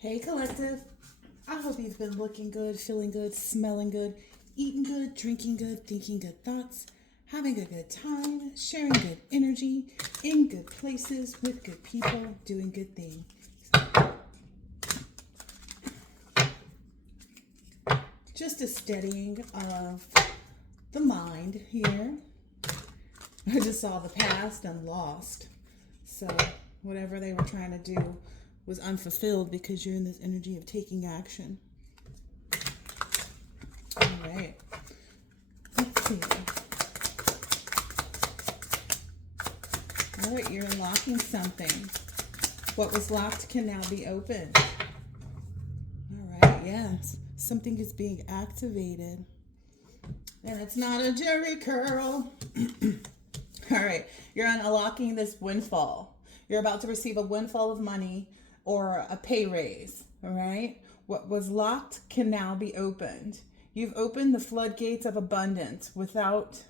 Hey, collective. I hope you've been looking good, feeling good, smelling good, eating good, drinking good, thinking good thoughts, having a good time, sharing good energy, in good places, with good people, doing good things. Just a steadying of the mind here. I just saw the past and lost. So whatever they were trying to do was unfulfilled because you're in this energy of taking action. All right. Let's see. All right, you're unlocking something. What was locked can now be opened. All right, yes. Something is being activated. And it's not a Jerry curl. All right, you're unlocking this windfall. You're about to receive a windfall of money or a pay raise. All right, what was locked can now be opened. You've opened the floodgates of abundance without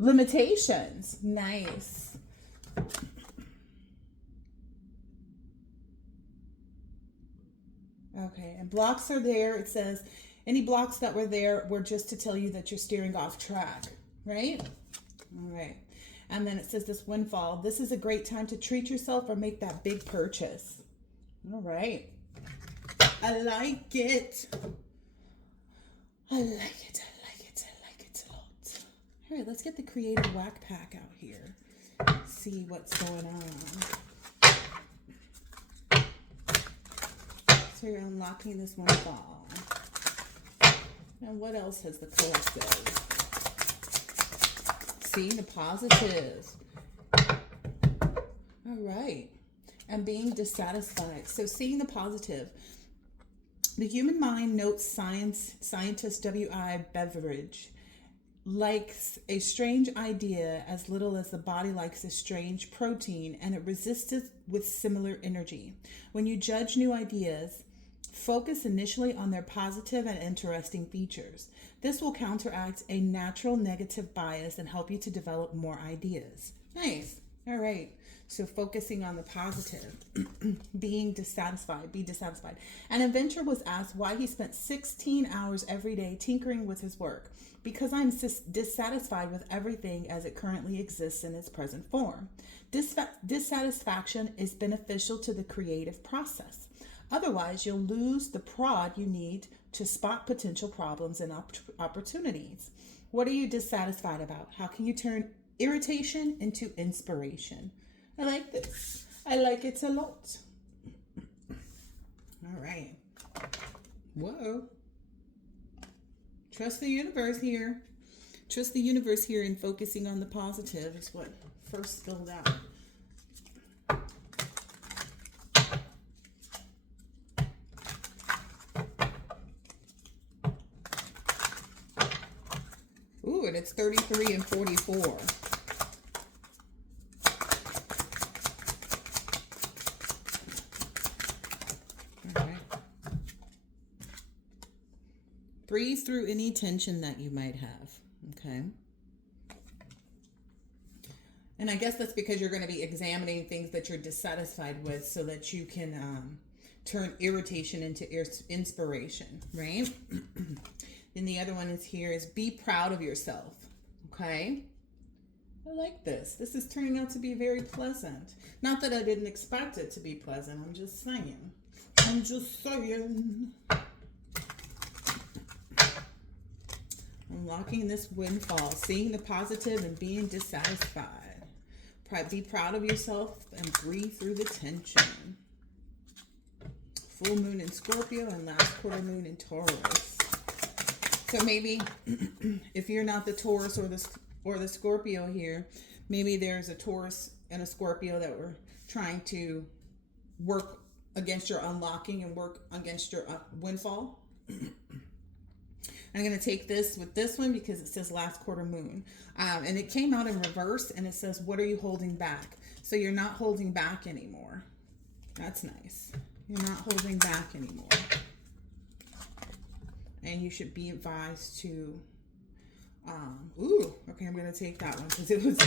limitations. Nice. Okay, and blocks are there. It says any blocks that were there were just to tell you that you're steering off track, right? All right. And then it says this windfall. This is a great time to treat yourself or make that big purchase. All right. I like it. I like it. I like it. I like it a lot. All right, let's get the creative whack pack out here. See what's going on. So you're unlocking this windfall. And what else has the collective? Seeing the positive. All right. And being dissatisfied. So seeing the positive. The human mind, notes scientist W.I. Beveridge, likes a strange idea as little as the body likes a strange protein, and it resists it with similar energy. When you judge new ideas, focus initially on their positive and interesting features. This will counteract a natural negative bias and help you to develop more ideas. Nice. All right. So focusing on the positive, being dissatisfied, be dissatisfied. An inventor was asked why he spent 16 hours every day tinkering with his work. Because I'm dissatisfied with everything as it currently exists in its present form. Dissatisfaction is beneficial to the creative process. Otherwise, you'll lose the prod you need to spot potential problems and opportunities. What are you dissatisfied about? How can you turn irritation into inspiration? I like this. I like it a lot. All right. Whoa. Trust the universe here. Trust the universe here in focusing on the positive is what first spilled out. Ooh, and it's 33 and 44. Breathe through any tension that you might have, okay? And I guess that's because you're going to be examining things that you're dissatisfied with so that you can turn irritation into inspiration, right? Then the other one is here is be proud of yourself, okay? I like this. This is turning out to be very pleasant. Not that I didn't expect it to be pleasant. I'm just saying. I'm just saying. Unlocking this windfall, seeing the positive and being dissatisfied. Be proud of yourself and breathe through the tension. Full moon in Scorpio and last quarter moon in Taurus. So maybe if you're not the Taurus or the Scorpio here, maybe there's a Taurus and a Scorpio that were trying to work against your unlocking and work against your windfall. I'm going to take this with this one because it says last quarter moon. And it came out in reverse and it says, what are you holding back? So you're not holding back anymore. That's nice. You're not holding back anymore. And you should be advised to, okay, I'm going to take that one because it was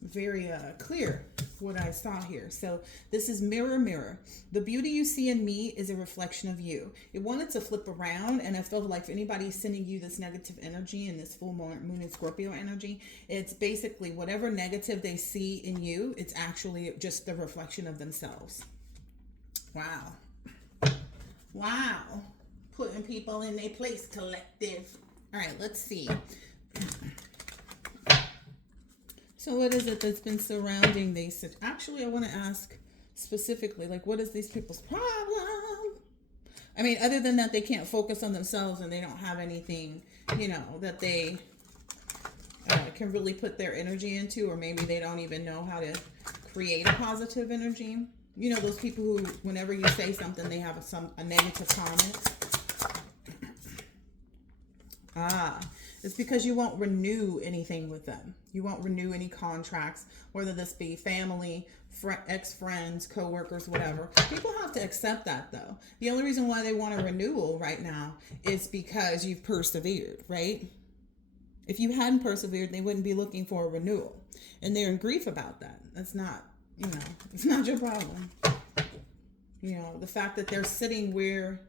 very clear. what I saw here. So this is mirror, mirror. The beauty you see in me is a reflection of you. It wanted to flip around, and I felt like if anybody's sending you this negative energy and this full moon in Scorpio energy, it's basically whatever negative they see in you, it's actually just the reflection of themselves. Wow. Wow. Putting people in their place, collective. All right, let's see. So what is it that's been surrounding these? Actually, I want to ask specifically, like, what is these people's problem? I mean, other than that, they can't focus on themselves and they don't have anything, that they can really put their energy into, or maybe they don't even know how to create a positive energy. Those people who, whenever you say something, they have a negative comment. It's because you won't renew anything with them. You won't renew any contracts, whether this be family, ex-friends, co-workers, whatever. People have to accept that, though. The only reason why they want a renewal right now is because you've persevered, right? If you hadn't persevered, they wouldn't be looking for a renewal. And they're in grief about that. That's not, it's not your problem. The fact that they're sitting where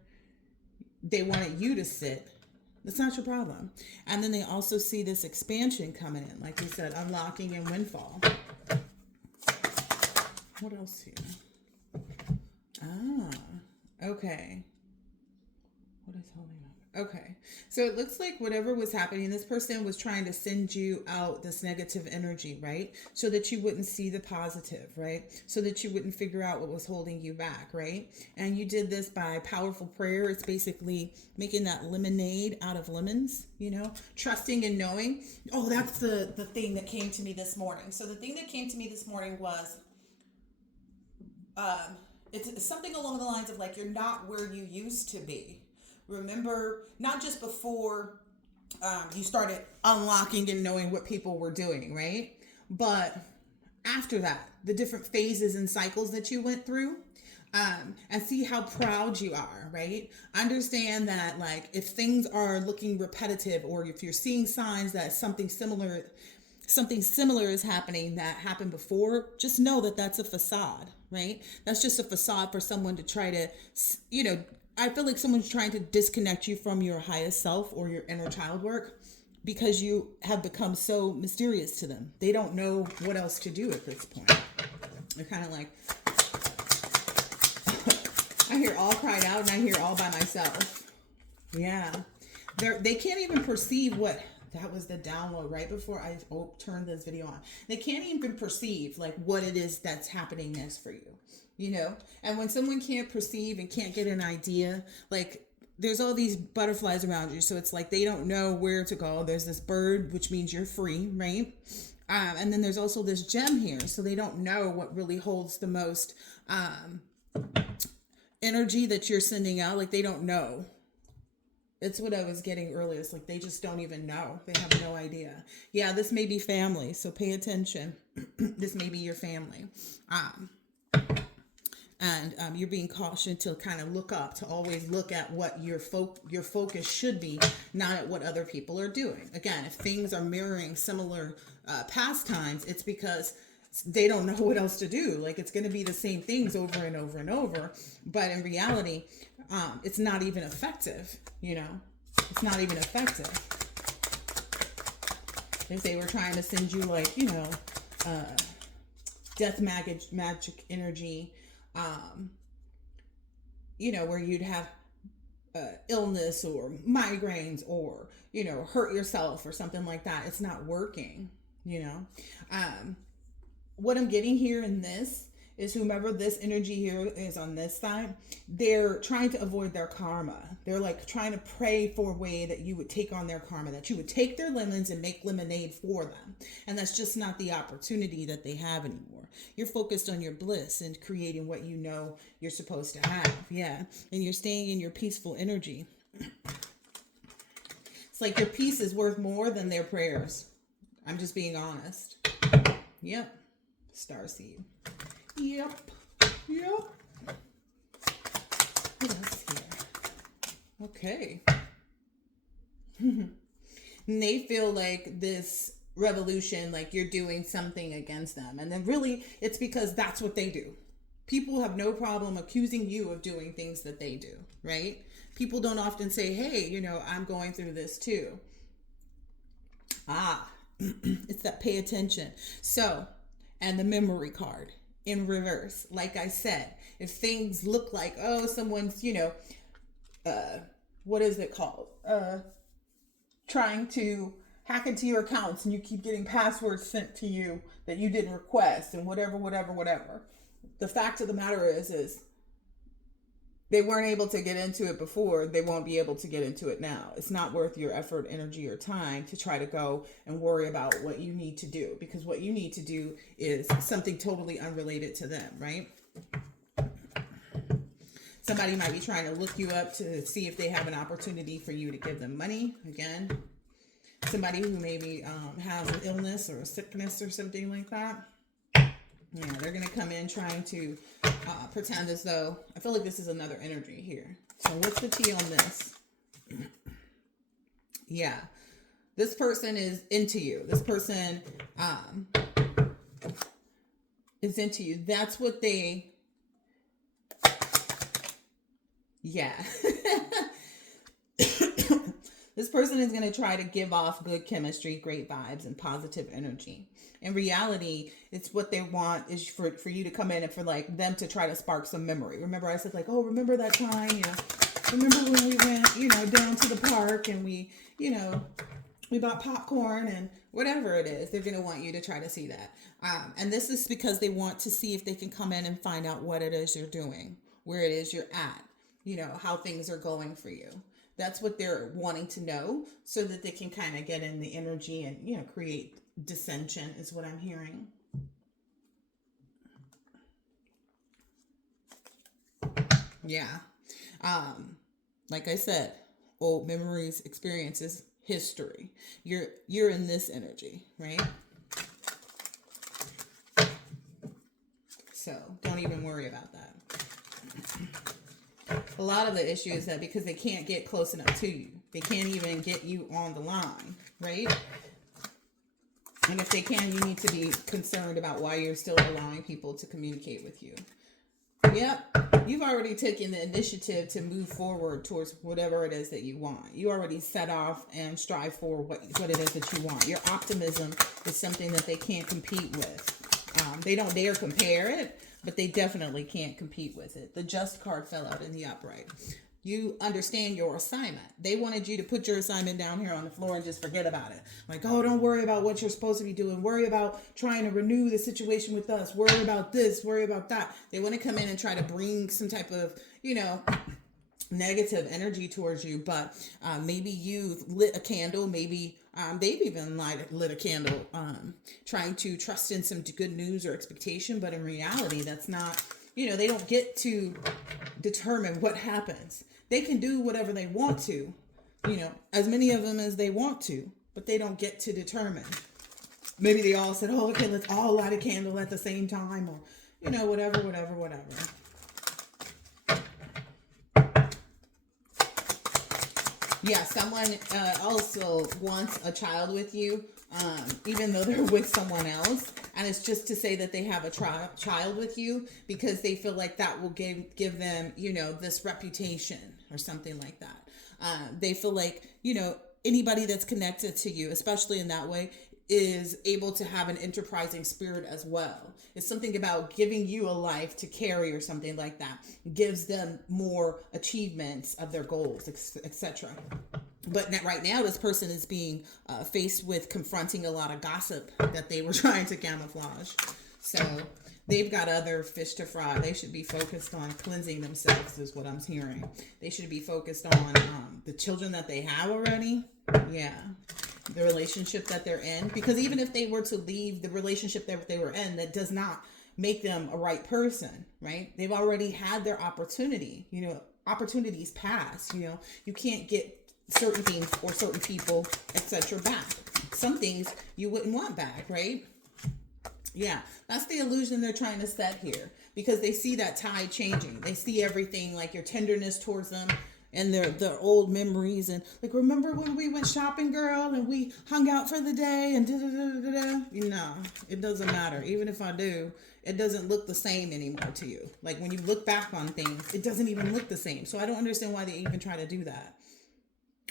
they wanted you to sit, that's not your problem. And then they also see this expansion coming in, like you said, unlocking and windfall. What else here? Okay. What is holding up? Okay. So it looks like whatever was happening, this person was trying to send you out this negative energy, right? So that you wouldn't see the positive, right? So that you wouldn't figure out what was holding you back, right? And you did this by powerful prayer. It's basically making that lemonade out of lemons, trusting and knowing. Oh, that's the thing that came to me this morning. So the thing that came to me this morning was, it's something along the lines of like, you're not where you used to be. Remember, not just before you started unlocking and knowing what people were doing, right? But after that, the different phases and cycles that you went through, and see how proud you are, right? Understand that, like, if things are looking repetitive, or if you're seeing signs that something similar is happening that happened before, just know that that's a facade, right? That's just a facade for someone to try to, I feel like someone's trying to disconnect you from your highest self or your inner child work, because you have become so mysterious to them. They don't know what else to do at this point. They're kind of like, I hear all cried out and I hear all by myself. Yeah. They can't even perceive what, that was the download right before I turned this video on. They can't even perceive like what it is that's happening next for you. And when someone can't perceive and can't get an idea, like, there's all these butterflies around you. So it's like they don't know where to go. There's this bird, which means you're free, right? And then there's also this gem here. So they don't know what really holds the most energy that you're sending out. Like, they don't know. It's what I was getting earlier. It's like they just don't even know. They have no idea. Yeah, this may be family. So pay attention. This may be your family. And you're being cautioned to kind of look up, to always look at what your focus should be, not at what other people are doing. Again, if things are mirroring similar pastimes, it's because they don't know what else to do. Like, it's going to be the same things over and over and over. But in reality, it's not even effective, It's not even effective. If they were trying to send you, like, death magic energy, where you'd have illness or migraines or, hurt yourself or something like that. It's not working, What I'm getting here in this is whomever this energy here is on this side, they're trying to avoid their karma. They're like trying to pray for a way that you would take on their karma, that you would take their lemons and make lemonade for them. And that's just not the opportunity that they have anymore. You're focused on your bliss and creating what you know you're supposed to have. Yeah. And you're staying in your peaceful energy. It's like your peace is worth more than their prayers. I'm just being honest. Yep. Starseed. Yep. What else here? Okay. And they feel like this revolution, like you're doing something against them. And then really it's because that's what they do. People have no problem accusing you of doing things that they do, right? People don't often say, hey, I'm going through this too. It's that pay attention. So, and the memory card in reverse. Like I said, if things look like, oh, someone's, what is it called? Trying to hack into your accounts and you keep getting passwords sent to you that you didn't request and whatever. The fact of the matter is they weren't able to get into it before. They won't be able to get into it now. It's not worth your effort, energy, or time to try to go and worry about what you need to do, because what you need to do is something totally unrelated to them, right? Somebody might be trying to look you up to see if they have an opportunity for you to give them money. Again, somebody who maybe has an illness or a sickness or something like that. Yeah, they're going to come in trying to pretend as though, I feel like this is another energy here. So what's the tea on this? Yeah, this person is into you. This person is into you. That's what they, yeah. This person is going to try to give off good chemistry, great vibes, and positive energy. In reality, it's what they want is for you to come in and for like them to try to spark some memory. Remember I said like, oh, remember that time? Remember when we went, down to the park and we bought popcorn and whatever it is. They're going to want you to try to see that. And this is because they want to see if they can come in and find out what it is you're doing, where it is you're at, how things are going for you. That's what they're wanting to know so that they can kind of get in the energy and, create dissension is what I'm hearing. Yeah. Like I said, old memories, experiences, history. You're in this energy, right? So don't even worry about that. A lot of the issue is that because they can't get close enough to you, they can't even get you on the line, right? And if they can, you need to be concerned about why you're still allowing people to communicate with you. Yep, you've already taken the initiative to move forward towards whatever it is that you want. You already set off and strive for what it is that you want. Your optimism is something that they can't compete with. They don't dare compare it, but they definitely can't compete with it. The just card fell out in the upright. You understand your assignment. They wanted you to put your assignment down here on the floor and just forget about it. Like, oh, don't worry about what you're supposed to be doing. Worry about trying to renew the situation with us. Worry about this. Worry about that. They want to come in and try to bring some type of, negative energy towards you. But maybe you lit a candle. Maybe they've even lit a candle trying to trust in some good news or expectation. But in reality, that's not, they don't get to determine what happens. They can do whatever they want to, as many of them as they want to, but they don't get to determine. Maybe they all said, oh, okay, let's all light a candle at the same time, or, whatever. Yeah, someone also wants a child with you, even though they're with someone else. And it's just to say that they have a child with you because they feel like that will give them, this reputation or something like that. They feel like, anybody that's connected to you, especially in that way, is able to have an enterprising spirit as well. It's something about giving you a life to carry or something like that. Gives them more achievements of their goals, etc. But right now, this person is being faced with confronting a lot of gossip that they were trying to camouflage. So they've got other fish to fry. They should be focused on cleansing themselves, is what I'm hearing. They should be focused on the children that they have already. Yeah. The relationship that they're in. Because even if they were to leave the relationship that they were in, that does not make them a right person, right? They've already had their opportunity. Opportunities pass. You can't get certain things or certain people, etc. back. Some things you wouldn't want back, right? Yeah, that's the illusion they're trying to set here, because they see that tide changing. They see everything, like your tenderness towards them, and their old memories, and like, remember when we went shopping, girl, and we hung out for the day and da da da da da. No, it doesn't matter. Even if I do, it doesn't look the same anymore to you. Like when you look back on things, it doesn't even look the same. So I don't understand why they even try to do that.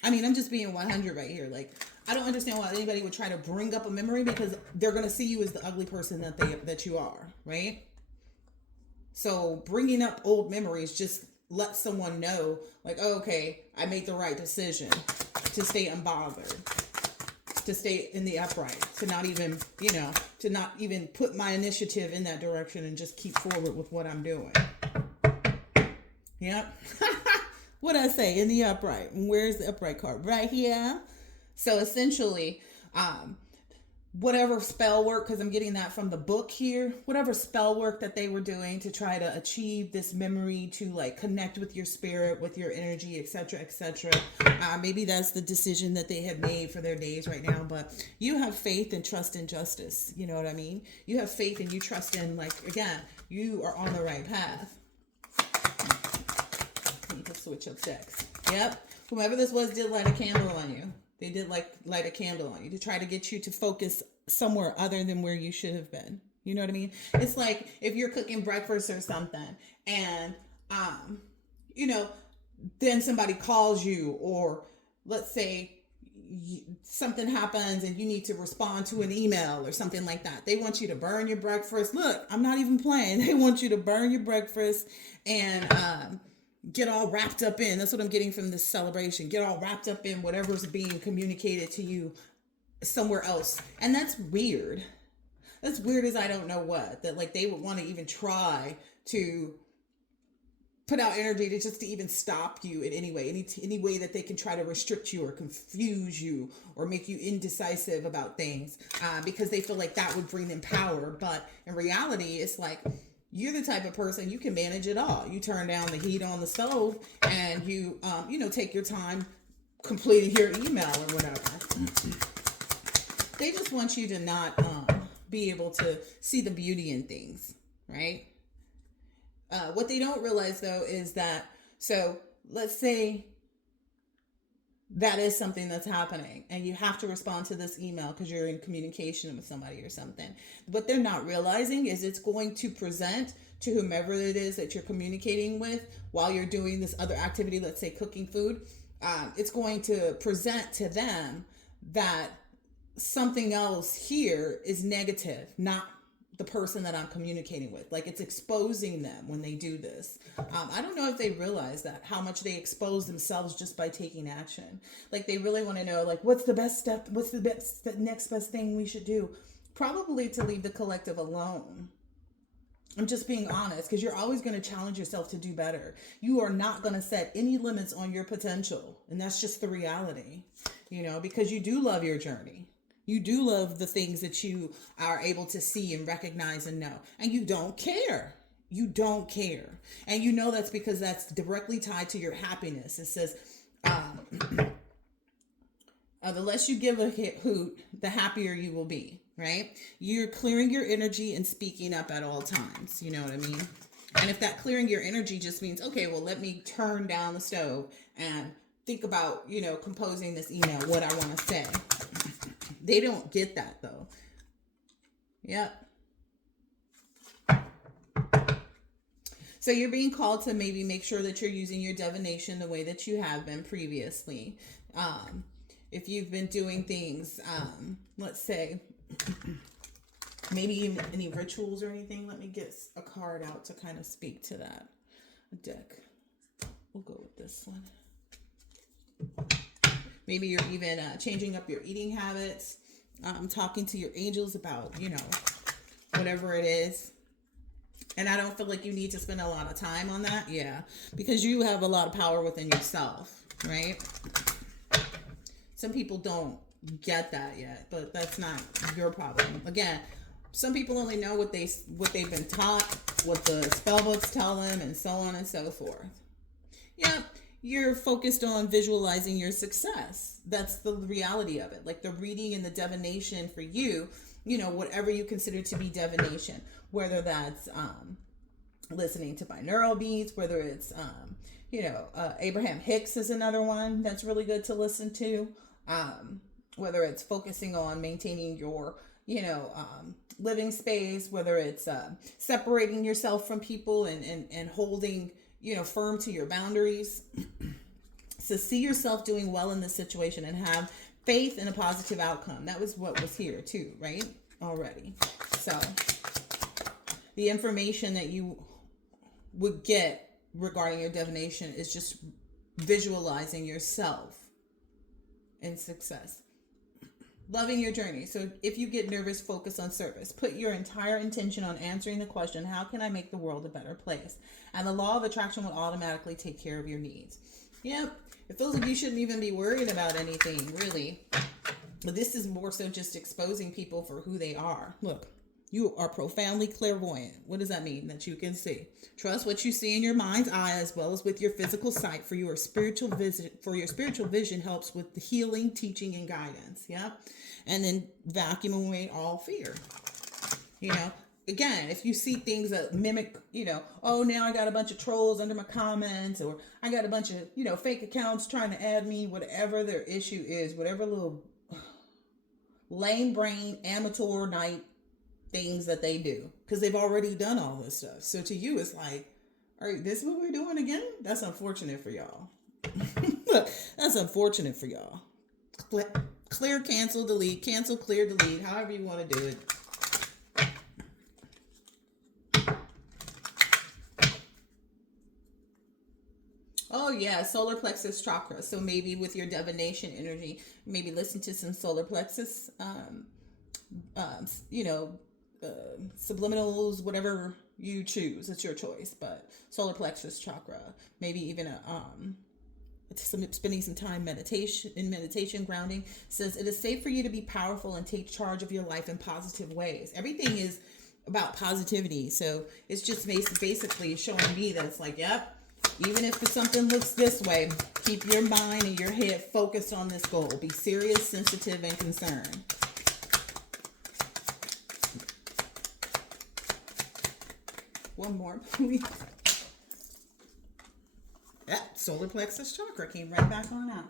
I mean, I'm just being 100 right here. Like, I don't understand why anybody would try to bring up a memory, because they're gonna see you as the ugly person that you are, right? So bringing up old memories just let someone know, like, oh, okay, I made the right decision to stay unbothered, to stay in the upright, to not even, to not even put my initiative in that direction and just keep forward with what I'm doing. Yep. What I say, in the upright. Where's the upright card? Right here. So essentially, whatever spell work, because I'm getting that from the book here, whatever spell work that they were doing to try to achieve this memory, to like connect with your spirit, with your energy, etc., etc. Maybe that's the decision that they have made for their days right now. But you have faith and trust in justice. You know what I mean? You have faith and you trust in, like, again, you are on the right path. I need to switch up decks. Yep. Whomever this was did light a candle on you. They did like light a candle on you to try to get you to focus somewhere other than where you should have been. You know what I mean? It's like if you're cooking breakfast or something, and then somebody calls you, or let's say something happens and you need to respond to an email or something like that. They want you to burn your breakfast. Look, I'm not even playing. They want you to burn your breakfast and get all wrapped up in. That's what I'm getting from this celebration. Get all wrapped up in whatever's being communicated to you somewhere else. And that's weird. That's weird as I don't know what. That like they would want to even try to put out energy to just to even stop you in any way. Any way that they can try to restrict you or confuse you or make you indecisive about things, because they feel like that would bring them power. But in reality, it's like, you're the type of person, you can manage it all. You turn down the heat on the stove and you, take your time completing your email or whatever. They just want you to not be able to see the beauty in things, right? What they don't realize, though, is that, so let's say that is something that's happening and you have to respond to this email because you're in communication with somebody or something. What they're not realizing is it's going to present to whomever it is that you're communicating with while you're doing this other activity, let's say cooking food. It's going to present to them that something else here is negative, not the person that I'm communicating with. Like, it's exposing them when they do this. I don't know if they realize that, how much they expose themselves just by taking action. Like, they really want to know, like, what's the best step? What's the next best thing we should do? Probably to leave the collective alone. I'm just being honest, because you're always going to challenge yourself to do better. You are not going to set any limits on your potential. And that's just the reality, because you do love your journey. You do love the things that you are able to see and recognize and know. And you don't care. You don't care. And that's because that's directly tied to your happiness. It says, the less you give a hoot, the happier you will be, right? You're clearing your energy and speaking up at all times. You know what I mean? And if that clearing your energy just means, okay, well, let me turn down the stove and think about, composing this email, what I want to say. They don't get that, though. Yep. So you're being called to maybe make sure that you're using your divination the way that you have been previously. If you've been doing things, let's say, maybe even any rituals or anything. Let me get a card out to kind of speak to that. A deck. We'll go with this one. Maybe you're even changing up your eating habits. Talking to your angels about, whatever it is. And I don't feel like you need to spend a lot of time on that. Yeah. Because you have a lot of power within yourself, right? Some people don't get that yet, but that's not your problem. Again, some people only know what they've been taught, what the spell books tell them, and so on and so forth. Yep. You're focused on visualizing your success. That's the reality of it. Like the reading and the divination for you, whatever you consider to be divination, whether that's listening to binaural beats, whether it's Abraham Hicks is another one that's really good to listen to. Whether it's focusing on maintaining your, living space, whether it's separating yourself from people and holding, firm to your boundaries. So see yourself doing well in this situation and have faith in a positive outcome. That was what was here too, right? Already. So the information that you would get regarding your divination is just visualizing yourself in success. Loving your journey. So if you get nervous, focus on service. Put your entire intention on answering the question, how can I make the world a better place? And the law of attraction will automatically take care of your needs. Yep. It feels like you shouldn't even be worried about anything, really. But this is more so just exposing people for who they are. Look, you are profoundly clairvoyant. What does that mean? That you can see. Trust what you see in your mind's eye as well as with your physical sight. For your spiritual vision helps with the healing, teaching, and guidance. Yeah. And then vacuum away all fear. Again, if you see things that mimic, oh, now I got a bunch of trolls under my comments, or I got a bunch of, fake accounts trying to add me, whatever their issue is, whatever little lame brain amateur night things that they do, because they've already done all this stuff. So to you, it's like, all right, this is what we're doing again? That's unfortunate for y'all. That's unfortunate for y'all. Clear, cancel, delete, however you want to do it. Oh yeah, solar plexus chakra. So maybe with your divination energy, maybe listen to some solar plexus, subliminals, whatever you choose. It's your choice. But solar plexus chakra, maybe even spending some time meditation grounding. Says it is safe for you to be powerful and take charge of your life in positive ways. Everything is about positivity. So it's just basically showing me that it's like, yep. Even if something looks this way, keep your mind and your head focused on this goal. Be serious, sensitive, and concerned. One more, please. Solar plexus chakra came right back on out.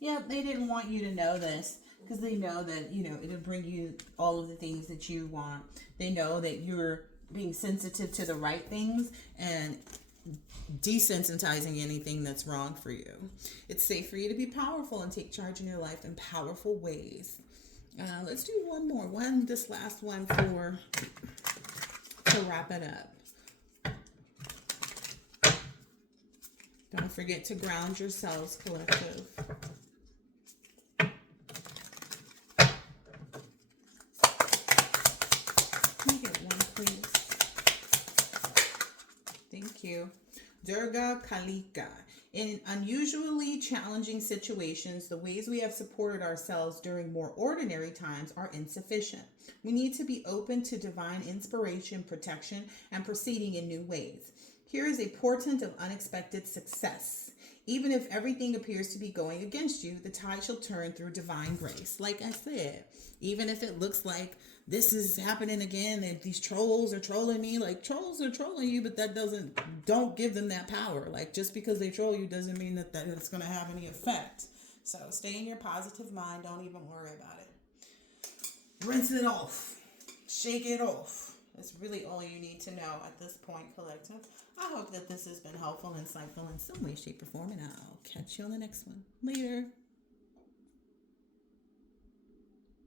Yep, they didn't want you to know this because they know that, it'll bring you all of the things that you want. They know that you're being sensitive to the right things and desensitizing anything that's wrong for you. It's safe for you to be powerful and take charge in your life in powerful ways. Let's do one more. This last one to wrap it up. Don't forget to ground yourselves, collective. Can you get one, please? Thank you. Durga Kalika. In unusually challenging situations, the ways we have supported ourselves during more ordinary times are insufficient. We need to be open to divine inspiration, protection, and proceeding in new ways. Here is a portent of unexpected success. Even if everything appears to be going against you, the tide shall turn through divine grace. Like I said, even if it looks like this is happening again and these trolls are trolling me, like trolls are trolling you, but don't give them that power. Like just because they troll you doesn't mean that it's going to have any effect. So stay in your positive mind. Don't even worry about it. Rinse it off. Shake it off. That's really all you need to know at this point, collective. I hope that this has been helpful and insightful in some way, shape, or form, and I'll catch you on the next one. Later.